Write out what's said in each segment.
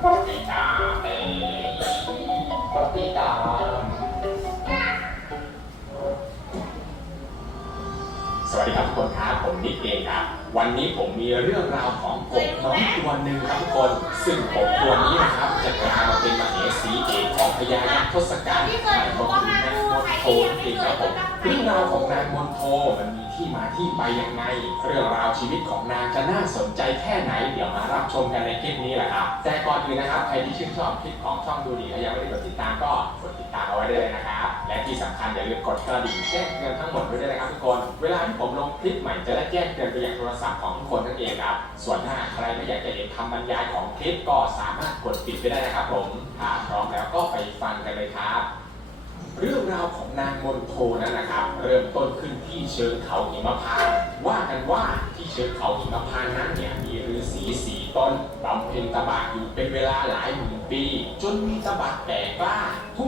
สวัสดีครับทุกคนครับผมนิกเองครับ วันนี้ผมมีเรื่องราวของกบน้อยตัวหนึ่งครับทุกคน ซึ่งกบตัวนี้นะครับจะกลายมาเป็นมเหสีเอกของพญานาคทศกัณฐ์นั่นก็คือนางมนโทนั่นเองครับผมเรื่องราวของนางมนโทมันมีที่มาที่ไปยังไง เรื่องราวชีวิตของนางจะน่าสนใจแค่ไหน เดี๋ยวมารับชมกันในคลิปนี้แหละครับแต่ก่อนอื่นนะครับใครที่ชื่นชอบคลิปของช่องดูดีและยังไม่ได้กดติดตามก็กดติดามเอาไว้ได้เลยนะครับ และที่สำคัญอย่าลืมกดกระดิ่งแจ้งเตือนทั้งหมดไว้ด้วยนะครับทุกคน เวลาที่ผมลงคลิปใหม่จะได้แจ้งเตือนไปยังโทรศัพท์ของทุกคนนั่นเองครับ ส่วนถ้าใครไม่อยากจะเห็นคำบรรยายของคลิปก็สามารถกดปิดไปได้นะครับผมถ้าพร้อมแล้วก็ไปฟังกันเลยครับเรื่องราวของนางมนโทนั้นนะครับ เริ่มต้นขึ้นที่เชิงเขาหิมพานต์ว่ากันว่าที่เชิงเขาหิมพานต์นั้นเนี่ยมี ฤาษีสีตนบำเพ็ญตบะอยู่เป็นเวลาหลายหมื่นปี จนมีตบะแก่กล้า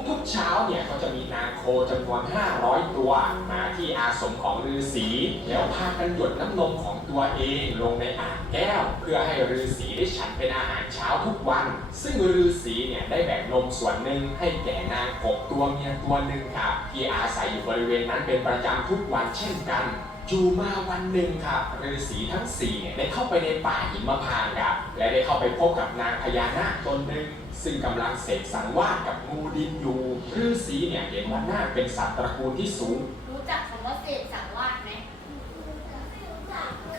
ทุกๆเช้าเนี่ยก็จะมีนางโคจำนวน 500 ตัว มาที่อาสมของฤาษีแล้วพากันหยดน้ำนมของตัวเองลงในอ่างแก้ว เพื่อให้ฤาษีได้ฉันเป็นอาหารเช้าทุกวัน ซึ่งฤาษีเนี่ยได้แบ่งนมส่วนหนึ่งให้แก่นางกบตัวเมียตัวหนึ่งครับที่อาศัยอยู่บริเวณนั้นเป็นประจำทุกวันเช่นกัน อยู่มาวันหนึ่งครับฤาษีทั้งสี่เนี่ยได้เข้าไปในป่าหิมพานต์ครับและได้เข้าไปพบกับนางพญานาคตนหนึ่งซึ่งกำลังเสกสังวาสกับงูดินอยู่ฤาษีเนี่ยเห็นว่านาคเป็นสัตว์ตระกูลที่สูง รู้จักคำว่าเศษสังวาสไหม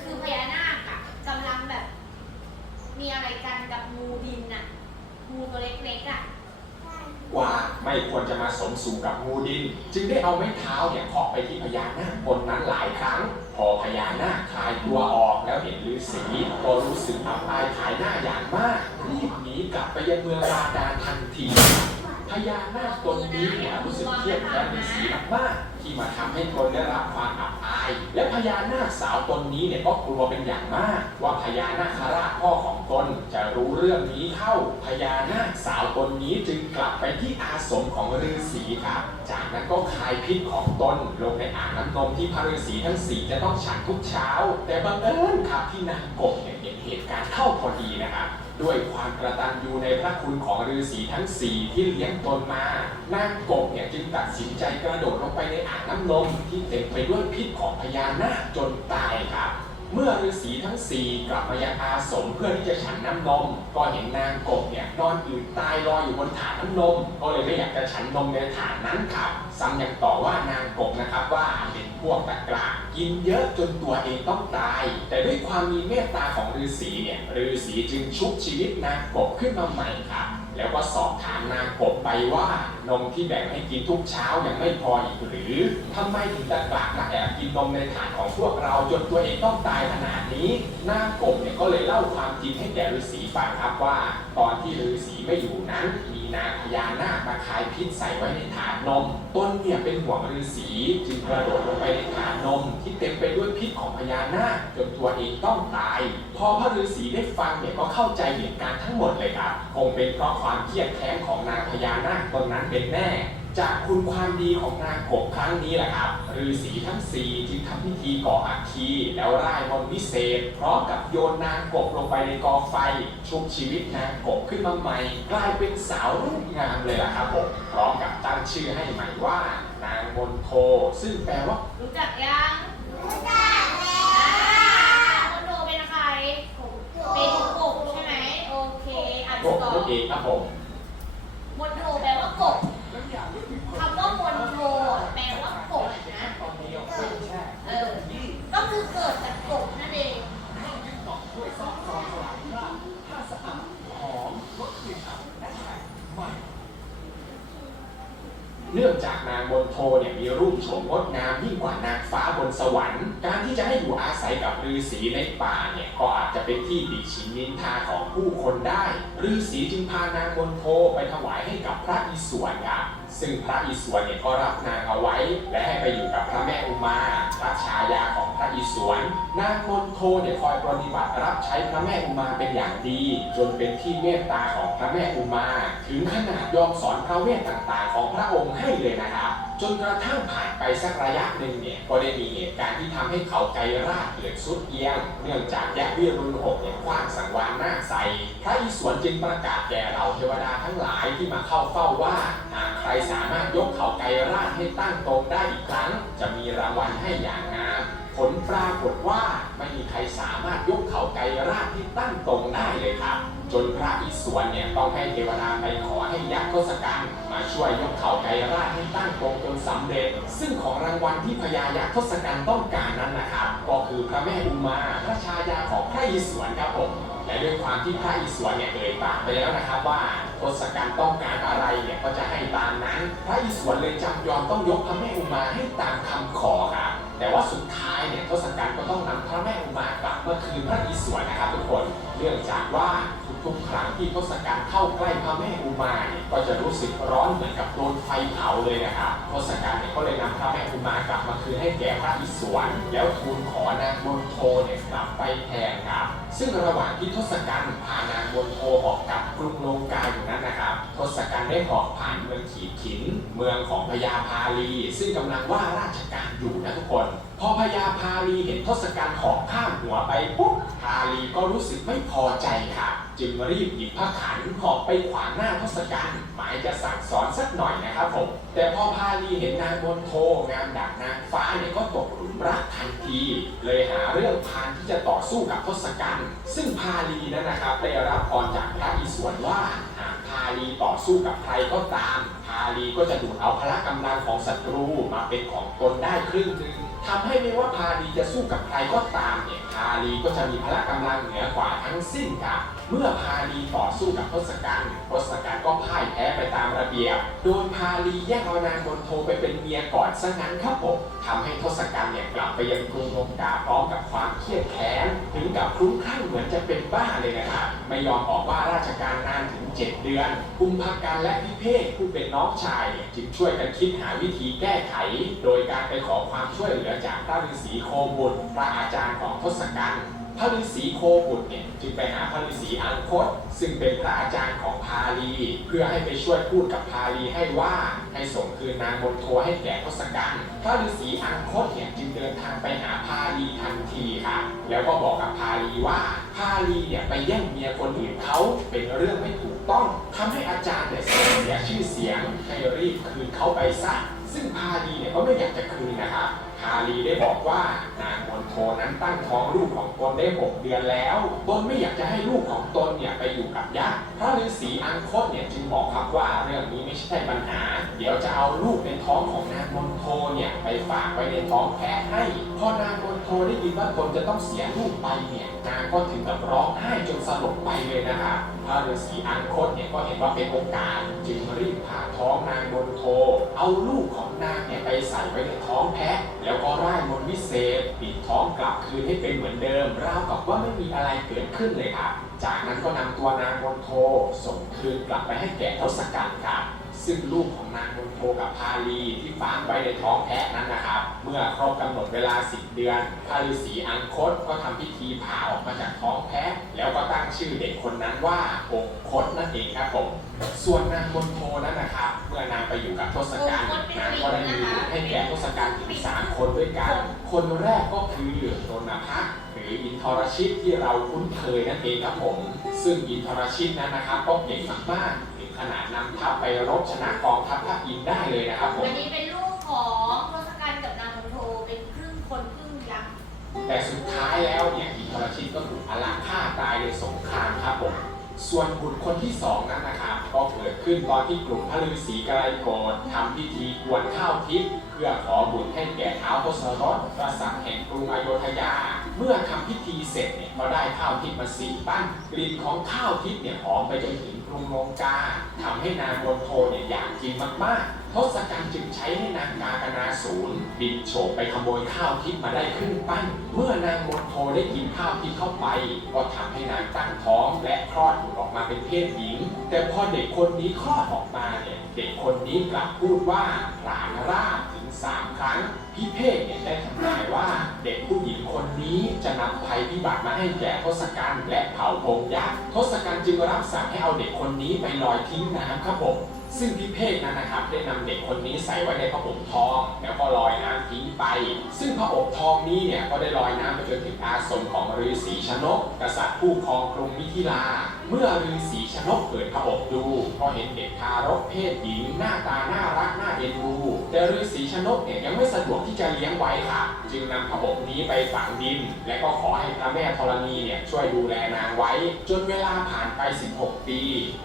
คือพญานาคอะกำลังแบบ มีอะไรกันกับงูดินน่ะ งูตัวเล็กๆอะ กว่าไม่ควรจะมาสมสู่กับงูดิน จึงได้เอาไม้เท้าเนี่ยเคาะไปที่พญานาคบนนั้นหลายครั้ง พอพญานาคคลายตัวออกแล้วเห็นฤาษีก็รู้สึกอับอายขายหน้าอย่างมากรีบหนีกลับไปยังเมืองราดาทันทีพญานาคตนนี้เนี่ยรู้สึกเครียดแค้นฤาษีมากที่มาทำให้ตนได้รับความอับ และพญานาคสาวตนนี้เนี่ยก็กลัวเป็นอย่างมาก ว่าพญานาคราชพ่อของตนจะรู้เรื่องนี้เข้าพญานาคสาวตนนี้จึงกลับไปที่อาสมของฤาษีครับ จากนั้นก็คายพิษของตนลงในอ่างน้ำนมที่พระฤาษีทั้งสี่จะต้องฉันทุกเช้า แต่บังเอิญครับที่นางกบเนี่ยเห็นเหตุการณ์เข้าพอดีนะครับ ด้วยความกระตันยูในพระคุณของฤาษีทั้งสี่ที่เลี้ยงตนมานางกบเนี่ยจึงตัดสินใจกระโดดลงไปในอ่างน้ำนมที่เต็มไปด้วยพิษของพญานาคจนตายครับเมื่อฤาษีทั้งสี่กลับมายังอาสมเพื่อที่จะฉันน้ำนม ก็เห็นนางกบเนี่ยนอนอืดตายลอยอยู่บนถาดน้ำนม ก็เลยไม่อยากจะฉันนมในถาดนั้นครับซ้ำยังต่อว่านางกบนะครับว่าเป็น พวกตะกร้ากินเยอะจนตัวเองต้องตาย แต่ด้วยความมีเมตตาของฤาษีเนี่ยฤาษีจึงชุบชีวิตนางกบขึ้นมาใหม่ครับแล้วก็สอบถามนางกบไปว่านมที่แบ่งให้กินทุกเช้ายังไม่พออีกหรือทำไมถึงตะกร้ามาแอบกินนมในถาดของพวกเราจนตัวเองต้องตายขนาดนี้นางกบเนี่ยก็เลยเล่าความจริงให้แก่ฤาษีฟังครับว่า ตอนที่ฤาษีไม่อยู่นั้น นางพญานาคมาคายพิษใส่ไว้ในถาดนม ต้นเนี่ยเป็นห่วงฤาษีจึงกระโดดลงไปในถาดนม ที่เต็มไปด้วยพิษของพญานาคจนตัวเองต้องตาย พอพระฤาษีได้ฟังเนี่ยก็เข้าใจเหตุการณ์ทั้งหมดเลยครับคงเป็นเพราะความเครียดแค้นของนางพญานาคตนนั้นเป็นแน่ จากคุณความดีของนางกบครั้งนี้แหละครับฤาษีทั้งสี่จึงทำพิธีก่ออัคคีแล้วร่ายมนต์วิเศษพร้อมกับโยนนางกบลงไปในกองไฟ ชุบชีวิตนางกบขึ้นมาใหม่ กลายเป็นสาวรุ่งงามเลยล่ะครับผมพร้อมกับตั้งชื่อให้ใหม่ว่า นางมนโท ซึ่งแปลว่า รู้จักยังรู้จักแล้วอ่าคนโดเป็นใครผมเป็นกบใช่ไหมโอเคอ่านกบต่อ นั่นเองครับผมมนโทแปลว่ากบคำว่ามนโทแปลว่ากบนะ เออ ก็คือเกิดจากกบนั่นเอง ม เนื่องจากนางบนโทเนี่ยมีรูปโฉมงดงามยิ่งกว่านางฟ้าบนสวรรค์ การที่จะให้อยู่อาศัยกับฤาษีในป่าเนี่ยก็อาจจะเป็นที่ดิฉินนินทาของผู้คนได้ฤาษีจึงพานางบนโทไปถวายให้กับพระอิศวรครับซึ่งพระอิศวรเนี่ยก็รับนางเอาไว้ และให้ไปอยู่กับพระแม่อุมาพระชายาของ อิศวรนางมนโทเนี่ยคอยปฏิบัติรับใช้พระแม่อุมาเป็นอย่างดี จนเป็นที่เมตตาของพระแม่อุมา ถึงขนาดยอมสอนพระเวทต่างๆ ของพระองค์ให้เลยนะครับจนกระทั่งผ่านไปสักระยะหนึ่งเนี่ยก็ได้มีเหตุการณ์ที่ทำให้เขาไกรราชเกิดสุดเอียง เนื่องจากยักษ์วิรุณหกเนี่ยคว้างสังวานหน้าใสพระอิศวรจึงประกาศแก่เหล่าเทวดาทั้งหลายที่มาเข้าเฝ้าว่าหากใครสามารถยกเขาไกรราชให้ตั้งตรงได้อีกครั้ง จะมีรางวัลให้อย่างง ผลปรากฏว่าไม่มีใครสามารถยกเขาไกรราชที่ตั้งตรงได้เลยครับ จนพระอิศวรเนี่ยต้องให้เทวดาไปขอให้ยักษ์ทศกัณฐ์มาช่วยยกเขาไกรราชให้ตั้งตรงจนสำเร็จ ซึ่งของรางวัลที่พญายักษ์ทศกัณฐ์ต้องการนั้นนะครับ ก็คือพระแม่อุมาพระชายาของพระอิศวรครับผมและด้วยความที่พระอิศวรเนี่ยเอ่ยปากไปแล้วนะครับว่าทศกัณฐ์ต้องการอะไรเนี่ยก็จะให้ตามนั้น พระอิศวรเลยจำยอมต้องยกพระแม่อุมาให้ตามคำขอครับ แต่ว่าสุดท้ายเนี่ยทศกัณฐ์ก็ต้องนำพระแม่อุมากลับมาคืนพระอิศวรนะครับทุกคน เนื่องจากว่า ทุกครั้งที่ทศกัณฐ์เข้าใกล้พระแม่อุมาเนี่ยก็จะรู้สึกร้อนเหมือนกับโดนไฟเผาเลยนะครับทศกัณฐ์เนี่ยก็เลยนำพระแม่อุมากลับมาคืนให้แก่พระอิศวรแล้วทูลขอนางมนโทเนี่ยกลับไปแทนครับ ซึ่งระหว่างที่ทศกัณฐ์พานางมนโทออกกลับกรุงลงกาอยู่นั้นนะครับทศกัณฐ์ได้หาะผ่านเมืองขีดขิน เมืองของพญาพาลี ซึ่งกำลังว่าราชการอยู่นะทุกคนพอพญาพาลีเห็นทศกัณฐ์หาะข้ามหัวไปปุ๊บพาลีก็รู้สึกไม่พอใจค่ะ จึงรีบหยิบผ้าขันหาะไปขวางหน้าทศกัณฐ์หมายจะสั่งสอนสักหน่อยนะครับผม แต่พอพาลีเห็นนางมนโทงามดักนางฟ้าเนี่ยก็ตกหลุมรักทันที เลยหาเรื่องพานที่จะต่อสู้กับทศกัณฐ์ซึ่งพาลีนั้นนะครับได้รับพรจากพระอิศวรว่าหากพาลีต่อสู้กับใครก็ตาม พาลีก็จะดูดเอาพละกำลังของศัตรูมาเป็นของตนได้ครึ่งหนึ่งทำให้ไม่ว่าพาลีจะสู้กับใครก็ตามเนี่ยพาลีก็จะมีพละกำลังเหนือกว่าทั้งสิ้นครับ เมื่อพาลีต่อสู้กับทศกัณฐ์ทศกัณฐ์ก็พ่ายแพ้ไปตามระเบียบ โดยพาลีแย่งเอานางมนโทไปเป็นเมียก่อนซะงั้นครับผมทำให้ทศกัณฐ์เนี่ยกลับไปยังกรุงลงกาพร้อมกับความเครียดแค้นถึงกับคลุ้มคลั่งเหมือนจะเป็นบ้าเลยนะครับ ไม่ยอมออกว่าราชการนานถึง 7 เดือนกุมภากันและพิเภกผู้เป็นน้องชายจึงช่วยกันคิดหาวิธีแก้ไข โดยการไปขอความช่วยเหลือจากพระฤาษีโคบุตรพระอาจารย์ของทศกัณฐ์ ระฤาษีโคบุตรเนี่ยจึงไปหาพระฤาษีอังคต ซึ่งเป็นพระอาจารย์ของพาลี เพื่อให้ไปช่วยพูดกับพาลีให้ว่าให้ส่งคืนนางมนโทให้แก่ทศกัณฐ์พระฤาษีอังคตเนี่ยจึงเดินทางไปหาพาลีทันทีค่ะแล้วก็บอกกับพาลีว่าพาลีเนี่ยไปแย่งเมียคนอื่นเขาเป็นเรื่องไม่ถูกต้องทำให้อาจารย์เนี่ยเสียเสียชื่อเสียงให้รีบคืนเขาไปซะซึ่งพาลีเนี่ยก็ไม่อยากจะคืนนะครับ พาลีได้บอกว่านางมนโทนั้นตั้งท้องลูกของตนได้ 6 เดือนแล้วตนไม่อยากจะให้ลูกของตนเนี่ยไปอยู่กับญาติพระฤาษีอังคตเนี่ยจึงบอกครับว่าเรื่องนี้ไม่ใช่ปัญหา เดี๋ยวจะเอาลูกในท้องของนางมนโทเนี่ยไปฝากไว้ในท้องแพะให้พอนางมนโทได้ยินว่าตนจะต้องเสียลูกไปเนี่ยนางก็ถึงกับร้องไห้จนสลบไปเลยนะครับพระฤาษีอังคตเนี่ยก็เห็นว่าเป็นโอกาส จึงรีบผ่าท้องนางมนโท เอาลูกของนางเนี่ยไปใส่ไว้ในท้องแพะแล้วก็ร่ายมนต์วิเศษปิดท้องกลับคืนให้เป็นเหมือนเดิมราวกับว่าไม่มีอะไรเกิดขึ้นเลยครับจากนั้นก็นำตัวนางมนโทส่งคืนกลับไปให้แก่ทศกัณฐ์ครับ ซึ่งลูกของนางมนโทกับพาลีที่ฝากไว้ในท้องแพะนั้นนะครับ เมื่อครบกำหนดเวลา10เดือนพระฤาษีอังคตก็ทำพิธีผ่าออกมาจากท้องแพะ แล้วก็ตั้งชื่อเด็กคนนั้นว่าอกคตนั่นเองครับผมส่วนนางมนโทนั้นนะครับ เมื่อนางไปอยู่กับทศกัณฐ์นางก็ได้มีลูกให้แก่ทศกัณฐ์ถึงสามคนด้วยกัน คนแรกก็คือโดนพักหรืออินทรชิตที่เราคุ้นเคยนั่นเองครับผม ซึ่งอินทรชิตนั้นนะครับก็เก่งมากๆถึง ขนาดนำทัพไปรบชนะกองทัพพระอินทร์ได้เลยนะครับผม อันนี้เป็นลูกของทศกัณฐ์กับนางมณโทเป็นครึ่งคนครึ่งยักษ์แต่สุดท้ายแล้วเนี่ยอินทรชิตก็ถูกอลังฆ่าตายในสงครามครับผม ส่วนบุตรคนที่สองนั้นนะครับก็เกิดขึ้นตอนที่กลุ่มพระฤาษีไกรโกรธทำพิธีกวนข้าวทิพย์เพื่อขอบุตรให้แก่ท้าวทศรถกษัตริย์แห่งกรุงอโยธยา เมื่อทำพิธีเสร็จเนี่ยก็ได้ข้าวทิพย์มาสี่ปั้นกลิ่นของข้าวทิพย์เนี่ยหอมไปจนถึง กรุงลงกาทำให้นางมนโทเนี่ยอยากกินมากๆทศกัณฐ์จึงใช้ให้นางกากนาศูนย์บินโฉบไปขโมยข้าวทิพย์มาได้ครึ่งปั้น เมื่อนางมนโทได้กินข้าวทิพย์เข้าไป ก็ทำให้นางตั้งท้องและคลอดออกมาเป็นเพศหญิง แต่พอเด็กคนนี้คลอดออกมาเนี่ยเด็กคนนี้กลับพูดว่าพรานราช สามครั้งพี่เพศเนี่ยได้ทำนายว่าเด็กผู้หญิงคนนี้จะนำภัยพิบัติมาให้แก่ทศกัณฐ์และเผ่าพงยักษ์ทศกัณฐ์จึงรับสั่งให้เอาเด็กคนนี้ไปลอยทิ้งน้ำครับผม ซึ่งพี่เพศนั้นนะครับได้นำเด็กคนนี้ใส่ไว้ในพระอบทองแล้วก็ลอยน้ำทิ้งไป ซึ่งพระอบทองนี้เนี่ยก็ได้ลอยน้ำไปจนถึงอาสมของฤาษีชนก กษัตริย์ผู้ครองกรุงมิถิลา เมื่อฤาษีชนกเปิดพระอบดูก็เห็นเด็กทารกเพศหญิงหน้าตาน่ารักน่าเอ็นดูแต่ฤาษีชนกเนี่ยยังไม่สะดวกที่จะเลี้ยงไว้ค่ะ จึงนำพระอบนี้ไปฝังดิน และก็ขอให้พระแม่ธรณีเนี่ยช่วยดูแลนางไว้ จนเวลาผ่านไป 16 ปี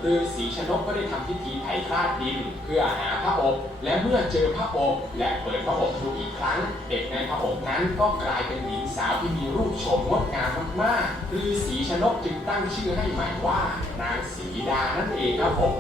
ฤาษีชนกก็ได้ทำพิธีไถ่าดดิน เพื่อหาพระอบ และเมื่อเจอพระอบและเปิดพระอบดูอีกครั้ง เด็กในพระอบนั้นก็กลายเป็นหญิงสาวที่มีรูปโฉมงดงามมากๆฤาษีชนกจึงตั้งชื่อให้ใหม่ว่า นางสีดานั่นเองครับผม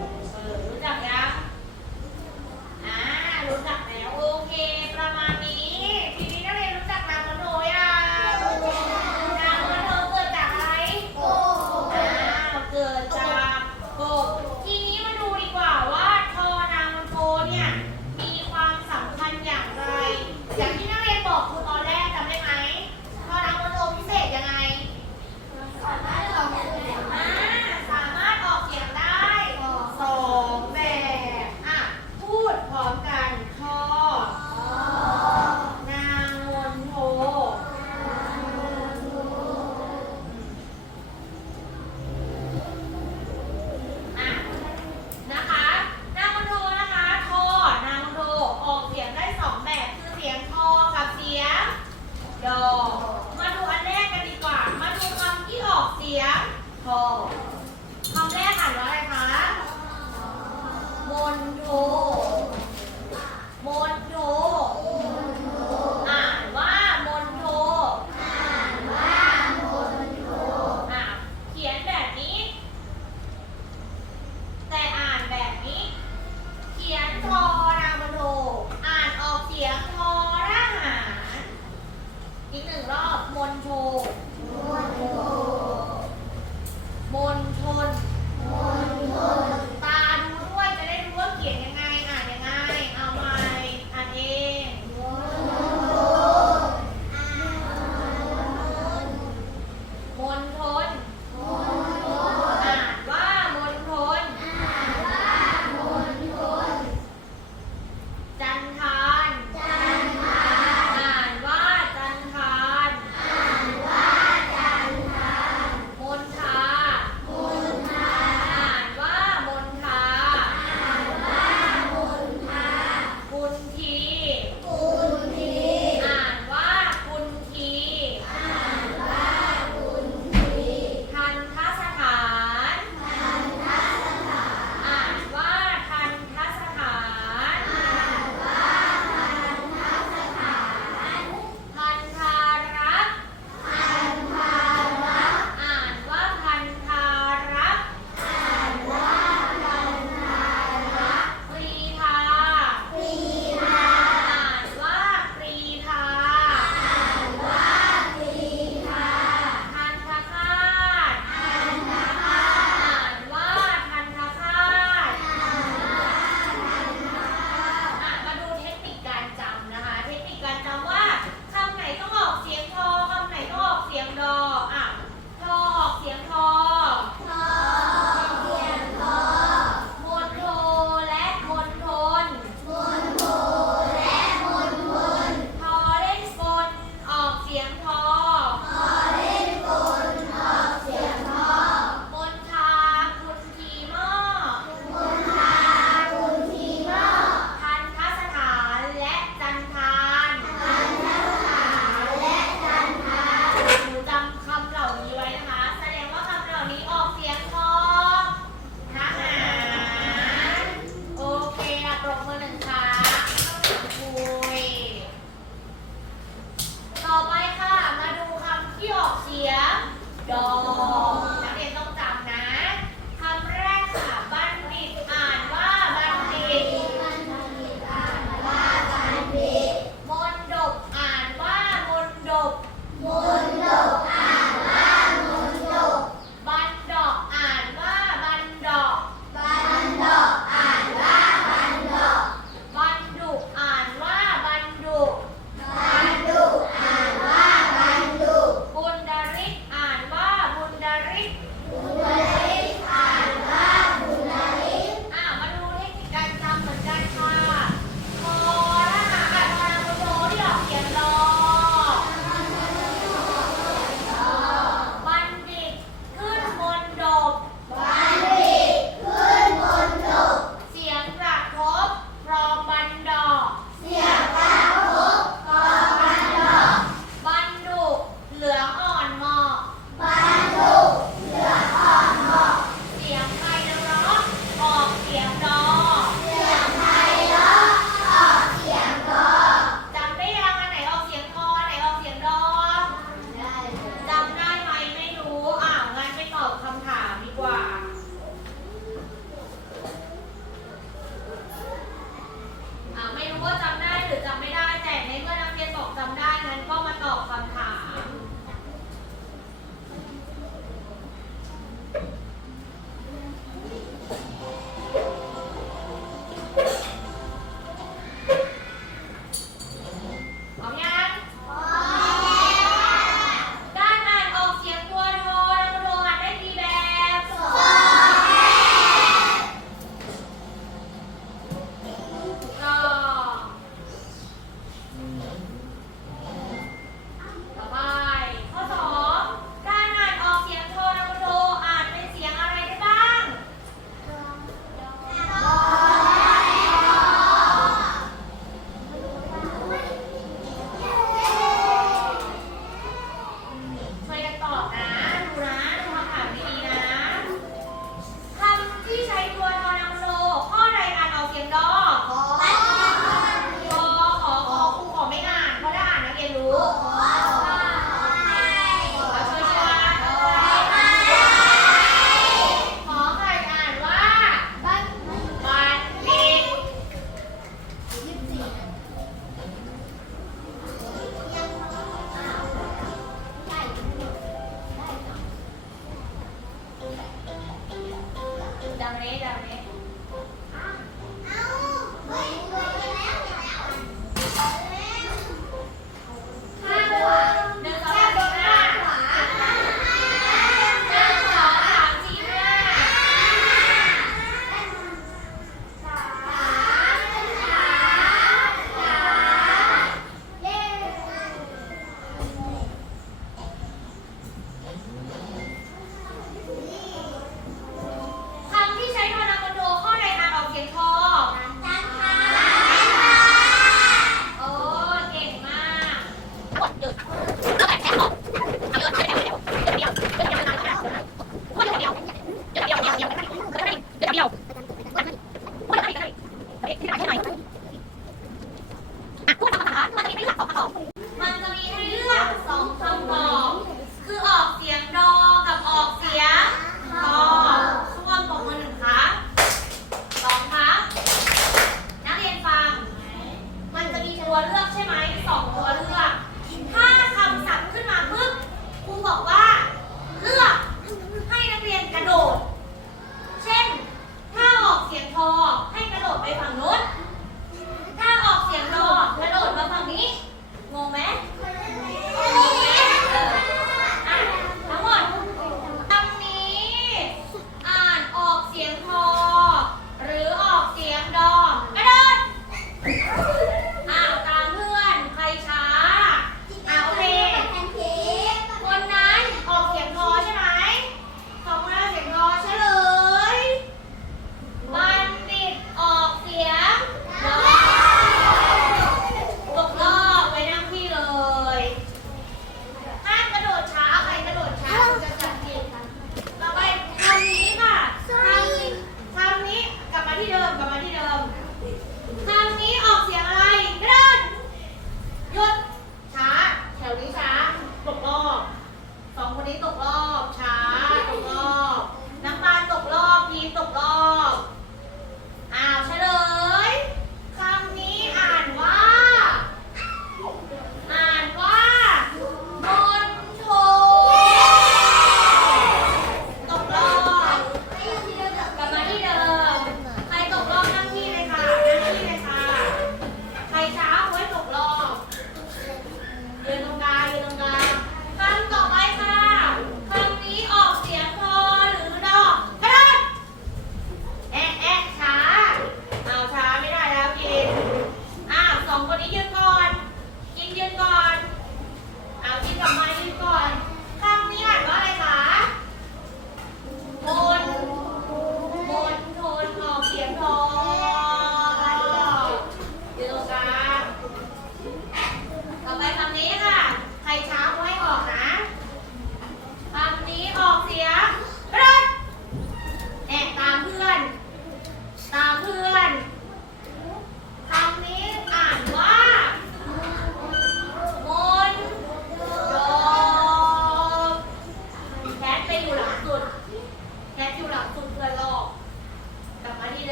ไปฝั่งนู้น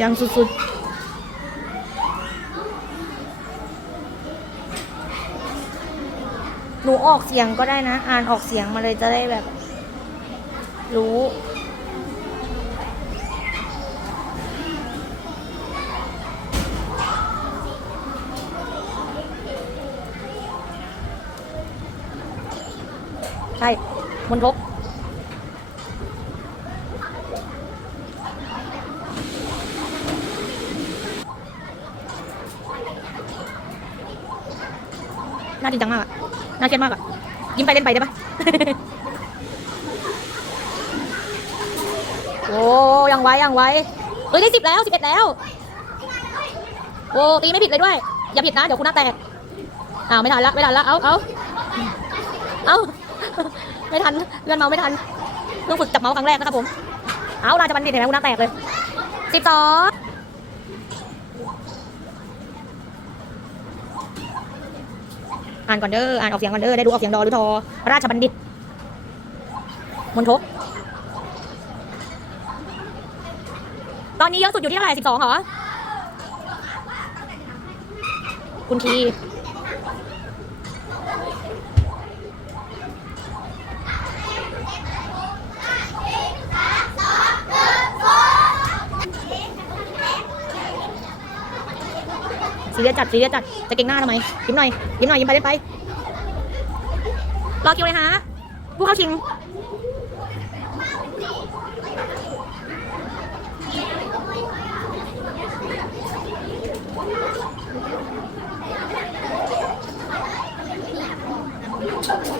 จังสุดๆหนูออกเสียงก็ได้นะ อ่านออกเสียงมาเลยจะได้แบบ รู้ ใช่มนทบ น่าจริงจังมากอะน่าเครียดมากอะยิ้มไปเล่นไปได้ปะโอ้ยังไวยังไวเอ้ยได้สิบแล้วสิบเอ็ดแล้วโอ้ตีไม่ผิดเลยด้วย อย่าผิดนะ เดี๋ยวคุณหน้าแตกอ้าวไม่ทันละไม่ทันละเอาเอาเอาไม่ทันเลื่อนเมาไม่ทันเพิ่งฝึกจับเมาส์ครั้งแรกนะครับผม เอาราจะบันดิตเห็นไหมคุณหน้าแตกเลยสิบสอง อ่านก่อนเด้ออ่านออกเสียงก่อนเด้อได้ดูออกเสียงดอหรือทอราชบัณฑิตมณฑกตอนนี้เยอะสุดอยู่ที่เท่าไหร่สิบสองเหรอ คุณที ซีเรียสจัดซีเรียสจัดจะเก่งหน้าทำไมยิ้มหน่อยยิ้มหน่อยยิ้มไปเล่นไปรอคิวเลยฮะผู้เข้าชิง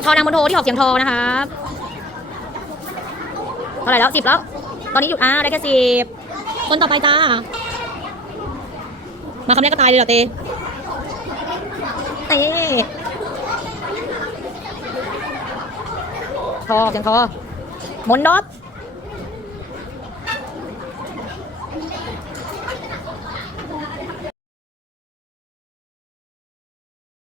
ทอนางบนโทที่ออกเสียงทอนะครับเท่าไหร่แล้วสิบแล้ว ตอนนี้อยู่อ่าได้แค่สิบคนต่อไปจ้า มาคำแรกก็ตายเลยเหรอเต้เต้ทอเสียงทอมนต์นบ